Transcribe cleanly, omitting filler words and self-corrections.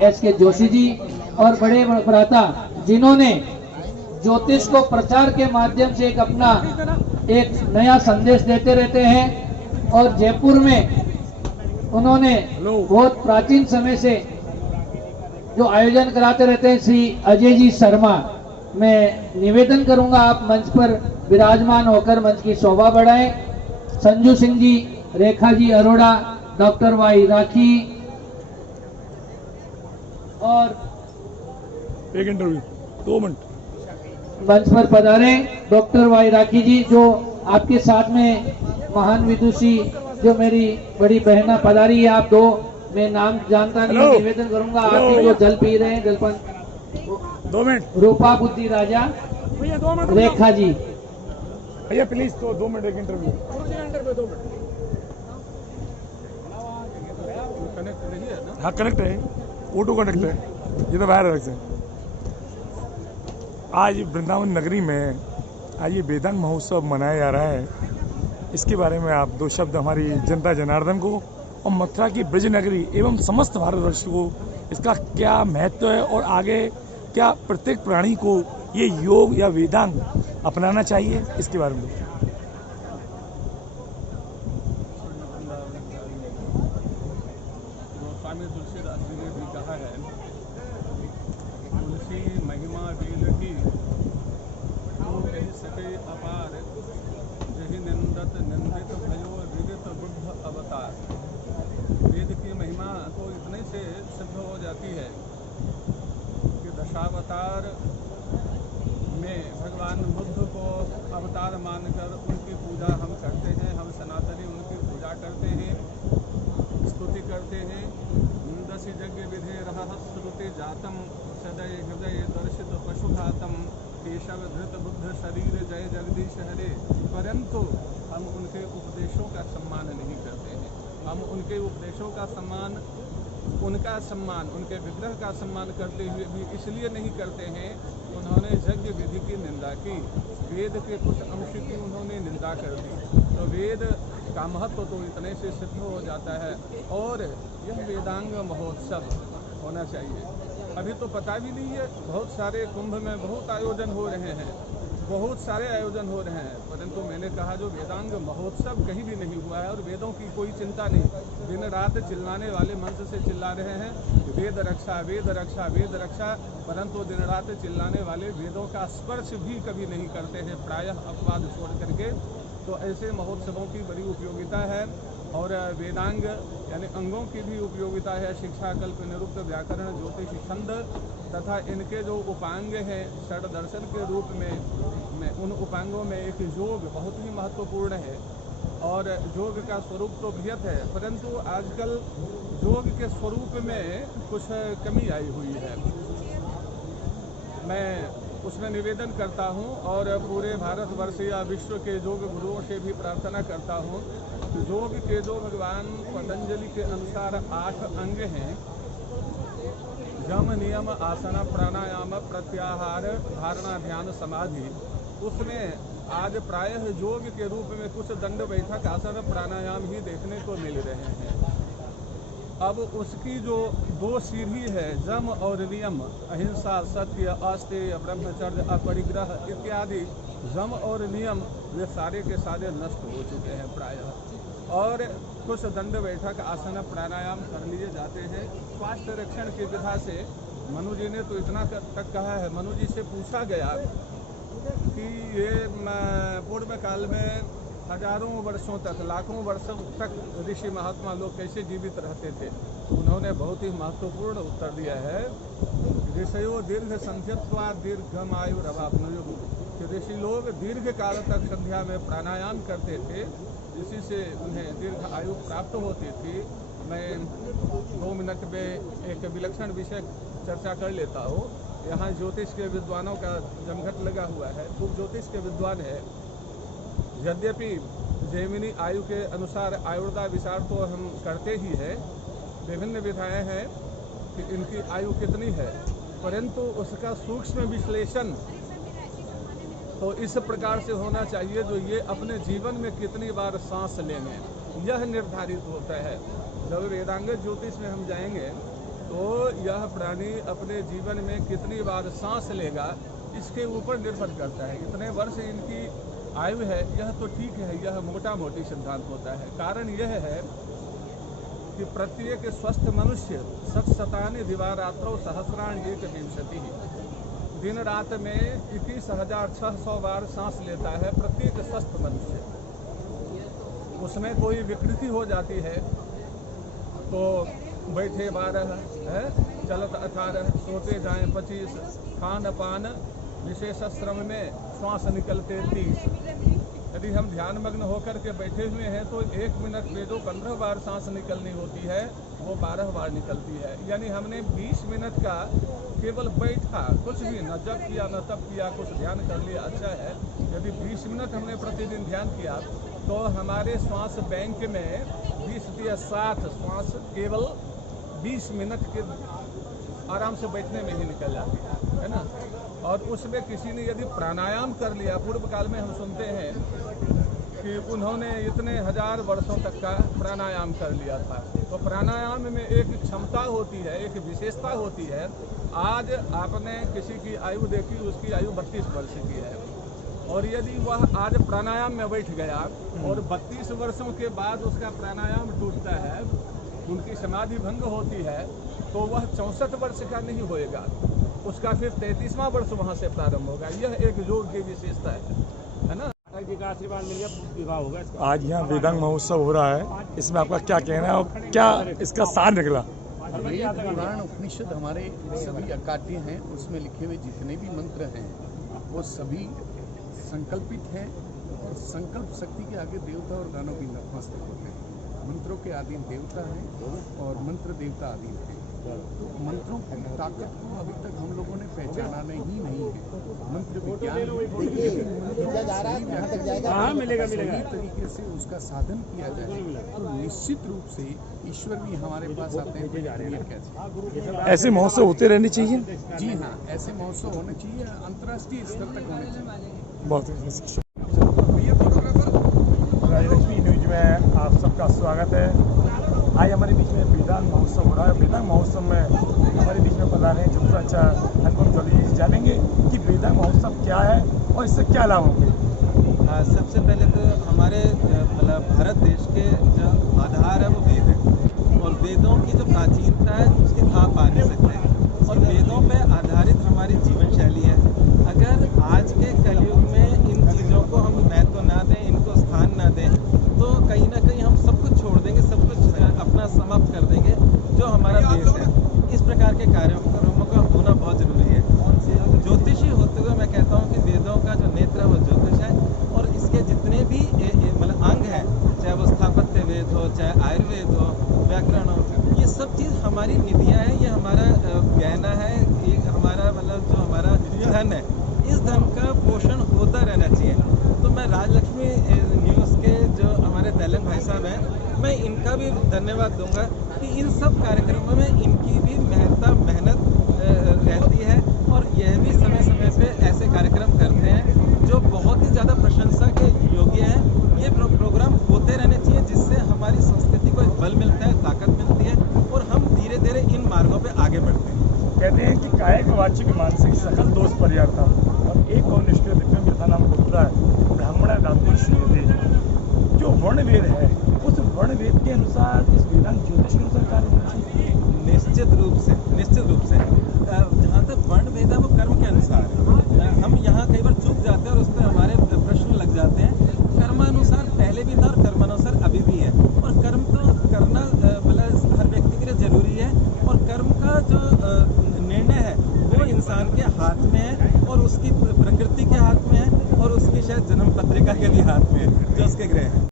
SK. Joshi ji और बड़े भ्राता जिन्होंने ज्योतिष को प्रचार के माध्यम से एक अपना एक नया संदेश देते रहते हैं और जयपुर में उन्होंने बहुत प्राचीन समय से जो आयोजन कराते रहते हैं श्री अजय जी शर्मा। मैं निवेदन करूंगा आप मंच पर विराजमान होकर मंच की शोभा बढ़ाएं। संजू सिंह जी, रेखा जी अरोड़ा, डॉक्टर वाई राखी और एक इंटरव्यू 2 मिनट मंच पर पधारे डॉक्टर वाई राखी जी, जो आपके साथ में महान विदुषी जो मेरी बड़ी बहना पधारी है। आप दो, मैं नाम जानता नहीं, निवेदन करूंगा आप ही जो जल पी रहे हैं, जलपान 2 मिनट। रूपा बुद्धि राजा, रेखा जी भैया प्लीज तो 2 मिनट एक इंटरव्यू। हाँ कनेक्ट है, ऑटो कनेक्ट है, ये तो बाहर रख से। आज वृंदावन नगरी में आज ये वेदांग महोत्सव मनाया जा रहा है, इसके बारे में आप 2 शब्द हमारी जनता जनार्दन को और मथुरा की ब्रज नगरी एवं समस्त भारतवर्ष को इसका क्या महत्व है और आगे क्या प्रत्येक प्राणी को ये योग या वेदांग अपनाना चाहिए, इसके बारे में। स्वामी तुलसीदास जी ने भी कहा है, तुलसी महिमा वेद की तो कही सके अपार, जही निंदत निंदित भयो विदित बुद्ध अवतार। वेद की महिमा तो इतने से सिद्ध हो जाती है कि दशावतार में भगवान बुद्ध को अवतार मानकर उनकी पूजा हम करते हैं। हम सनातनी उनकी पूजा करते हैं, स्तुति करते हैं। दस यज्ञ विधे रह श्रुति जातम सदय हृदय दर्शित पशुघातम केशव धृत बुद्ध शरीर जय जगदीश हरे। परंतु हम उनके उपदेशों का सम्मान नहीं करते हैं। हम उनके उपदेशों का सम्मान, उनका सम्मान, उनके विग्रह का सम्मान करते हुए भी इसलिए नहीं करते हैं, उन्होंने यज्ञ विधि की निंदा की, वेद के कुछ अंश की उन्होंने निंदा कर दी। तो वेद का महत्व तो इतने से सिद्ध हो जाता है। और यह वेदांग महोत्सव होना चाहिए। अभी तो पता भी नहीं है, बहुत सारे कुंभ में बहुत आयोजन हो रहे हैं, बहुत सारे आयोजन हो रहे हैं, परंतु मैंने कहा जो वेदांग महोत्सव कहीं भी नहीं हुआ है और वेदों की कोई चिंता नहीं। दिन रात चिल्लाने वाले मंच से चिल्ला रहे हैं वेद रक्षा, वेद रक्षा, वेद रक्षा, परंतु दिन रात चिल्लाने वाले वेदों का स्पर्श भी कभी नहीं करते हैं, प्रायः अपवाद छोड़ करके। तो ऐसे महोत्सवों की बड़ी उपयोगिता है। और वेदांग यानी अंगों की भी उपयोगिता है। शिक्षा, कल्प, निरुक्त, व्याकरण, ज्योतिष, छंद तथा इनके जो उपांग हैं षड दर्शन के रूप में उन उपांगों में एक योग बहुत ही महत्वपूर्ण है। और योग का स्वरूप तो बृहत है, परंतु आजकल योग के स्वरूप में कुछ कमी आई हुई है। मैं उसमें निवेदन करता हूं और पूरे भारतवर्ष या विश्व के योग गुरुओं से भी प्रार्थना करता हूं कि योग के जो भगवान पतंजलि के अनुसार 8 अंग हैं, यम, नियम, आसन, प्राणायाम, प्रत्याहार, धारणा, ध्यान, समाधि, उसमें आज प्रायः योग के रूप में कुछ दंड बैठक, आसन, प्राणायाम ही देखने को मिल रहे हैं। अब उसकी जो 2 सीढ़ी है, जम और नियम, अहिंसा, सत्य, अस्तेय, ब्रह्मचर्य, अपरिग्रह इत्यादि जम और नियम, वे सारे के सारे नष्ट हो चुके हैं प्रायः। और कुछ दंड बैठक, आसन, प्राणायाम कर लिए जाते हैं। स्वास्थ्य रक्षण की विधा से मनु जी ने तो इतना तक कहा है, मनु जी से पूछा गया कि ये पूर्व काल में हजारों वर्षों तक, लाखों वर्षों तक ऋषि महात्मा लोग कैसे जीवित रहते थे। उन्होंने बहुत ही महत्वपूर्ण उत्तर दिया है, ऋषयो दीर्घ संध्यत्वा दीर्घमायु रवाप्नुयुः, कि ऋषि लोग दीर्घ काल तक संध्या में प्राणायाम करते थे, इसी से उन्हें दीर्घ आयु प्राप्त होती थी। मैं 2 मिनट में एक विलक्षण विषय चर्चा कर लेता हूँ। यहाँ ज्योतिष के विद्वानों का जमघट लगा हुआ है, खूब ज्योतिष के विद्वान है। यद्यपि जैमिनी आयु के अनुसार आयुर्दा विचार तो हम करते ही है, विभिन्न विधाएं हैं कि इनकी आयु कितनी है, परंतु उसका सूक्ष्म विश्लेषण तो इस प्रकार से होना चाहिए जो ये अपने जीवन में कितनी बार सांस लेंगे, यह निर्धारित होता है। जब वेदांग ज्योतिष में हम जाएंगे तो यह प्राणी अपने जीवन में कितनी बार सांस लेगा इसके ऊपर निर्भर करता है। इतने वर्ष इनकी आयु है, यह तो ठीक है, यह मोटा मोटी सिद्धांत होता है। कारण यह है कि प्रत्येक स्वस्थ मनुष्य शतशतानि दिवारात्रौ सहस्राणि एकविंशतिः, दिन रात में 21,600 बार सांस लेता है प्रत्येक स्वस्थ मनुष्य। उसमें कोई विकृति हो जाती है तो बैठे 12 है, चलत 18, सोते जाएं 25, खान पान विशेष श्रम में श्वास निकलते 30। यदि हम ध्यान मग्न होकर के बैठे हुए हैं तो 1 मिनट में जो 15 बार सांस निकलनी होती है वो 12 बार निकलती है। यानी हमने 20 मिनट का केवल बैठा, कुछ भी न जप किया न तप किया, कुछ ध्यान कर लिया, अच्छा है। यदि 20 मिनट हमने प्रतिदिन ध्यान किया तो हमारे श्वास बैंक में 20-60 श्वास केवल 20 मिनट के आराम से बैठने में ही निकल जाती है ना। और उसमें किसी ने यदि प्राणायाम कर लिया, पूर्व काल में हम सुनते हैं कि उन्होंने इतने 1000 वर्षों तक का प्राणायाम कर लिया था। तो प्राणायाम में एक क्षमता होती है, एक विशेषता होती है। आज आपने किसी की आयु देखी, उसकी आयु 32 वर्ष की है, और यदि वह आज प्राणायाम में बैठ गया और 32 वर्षों के बाद उसका प्राणायाम टूटता है, उनकी समाधि भंग होती है, तो वह 64 वर्ष का नहीं होएगा, उसका फिर 33वां वर्ष वहाँ से प्रारंभ होगा। यह एक योग की विशेषता है ना। जी का आशीर्वाद मिल गया, विवाह होगा इसका। आज यहाँ वेदांग महोत्सव हो रहा है, इसमें आपका क्या कहना है और क्या इसका सार निकला? वेद पुराण उपनिषद हमारे सभी अकाट्य हैं, उसमें लिखे हुए जितने भी मंत्र हैं वो सभी संकल्पित हैं, और संकल्प शक्ति के आगे देवता और दानव भी नतमस्तक होते हैं। मंत्रों के अधीन देवता हैं और मंत्र देवता अधीन हैं। तो मंत्रों की ताकत को अभी तक हम लोगों ने पहचाना नहीं है। मंत्र विज्ञान मिलेगा सही तरीके से उसका साधन किया जाए तो निश्चित रूप से ईश्वर भी हमारे पास आते हैं। कैसे ऐसे महोत्सव होते रहने चाहिए। जी हाँ, ऐसे महोत्सव होने चाहिए, अंतर्राष्ट्रीय स्तर तक होने चाहिए। बहुत राजलक्ष्मी न्यूज में आप सबका स्वागत है। आज हमारे बीच में वेदांग महोत्सव हो रहा है। वेदांग महोत्सव में हमारे बीच में पधारे हैं चतुराचार्य अनुपम चौधरी जी। जानेंगे कि वेदांग महोत्सव क्या है और इससे क्या लाभ होंगे। सबसे पहले तो हमारे मतलब भारत देश के जो आधार है वो वेद है, और वेदों की जो प्राचीनता है उसकी आप पा नहीं सकते, और वेदों पे आधारित हमारी जीवन शैली है। अगर आज के कलयुग में इन चीज़ों को हम महत्व ना दें, इनको स्थान ना दें, तो कहीं ना कहीं हम सब कुछ छोड़ देंगे, सब कुछ अपना समाप्त कर देंगे जो हमारा देश है। इस प्रकार के कार्यक्रमों का होना बहुत ज़रूरी है। ज्योतिषी होते हुए मैं कहता हूँ कि वेदों का जो नेत्र है वो ज्योतिष है, और इसके जितने भी मतलब अंग हैं, चाहे वो स्थापत्य वेद हो, चाहे आयुर्वेद हो, व्याकरण हो, ये सब चीज़ हमारी निधियाँ हैं, ये हमारा गहना है, ये हमारा मतलब जो हमारा धन है, इस धन का पोषण होता रहना चाहिए। तो मैं राजलक्ष्मी न्यूज़ के जो हमारे तैलन भाई साहब हैं, मैं इनका भी धन्यवाद दूंगा कि इन सब कार्यक्रमों में इनकी भी मेहनत रहती है, और यह भी समय समय पे ऐसे कार्यक्रम करते हैं जो बहुत ही ज़्यादा प्रशंसा के योग्य हैं। ये प्रोग्राम होते रहने चाहिए, जिससे हमारी संस्कृति को एक बल मिलता है, ताकत मिलती है, और हम धीरे धीरे इन मार्गों पे आगे बढ़ते हैं। कहते हैं कि कायिक वाचिक मानसिक सकल दोष पर्याप्तम, और एक और निष्क्रिय दिव्य व्यथा नाम होता है ब्राह्मण दातुष। जो वर्ण वेद है उस वर्ण वेद के अनुसार इस वेदांत ज्योतिष के अनुसार कार्य होना चाहिए। निश्चित रूप से जहाँ तक वर्ण भेद है वो कर्म के अनुसार है। हम यहाँ कई बार चूक जाते हैं और उस पर हमारे प्रश्न लग जाते हैं। कर्मानुसार पहले भी था और कर्मानुसार अभी भी है, और कर्म तो करना मतलब हर व्यक्ति के लिए जरूरी है, और कर्म का जो निर्णय है वो इंसान के हाथ में है, और उसकी प्रकृति के हाथ में है, और उसकी शायद जन्म पत्रिका के भी हाथ में है, जो उसके ग्रह है।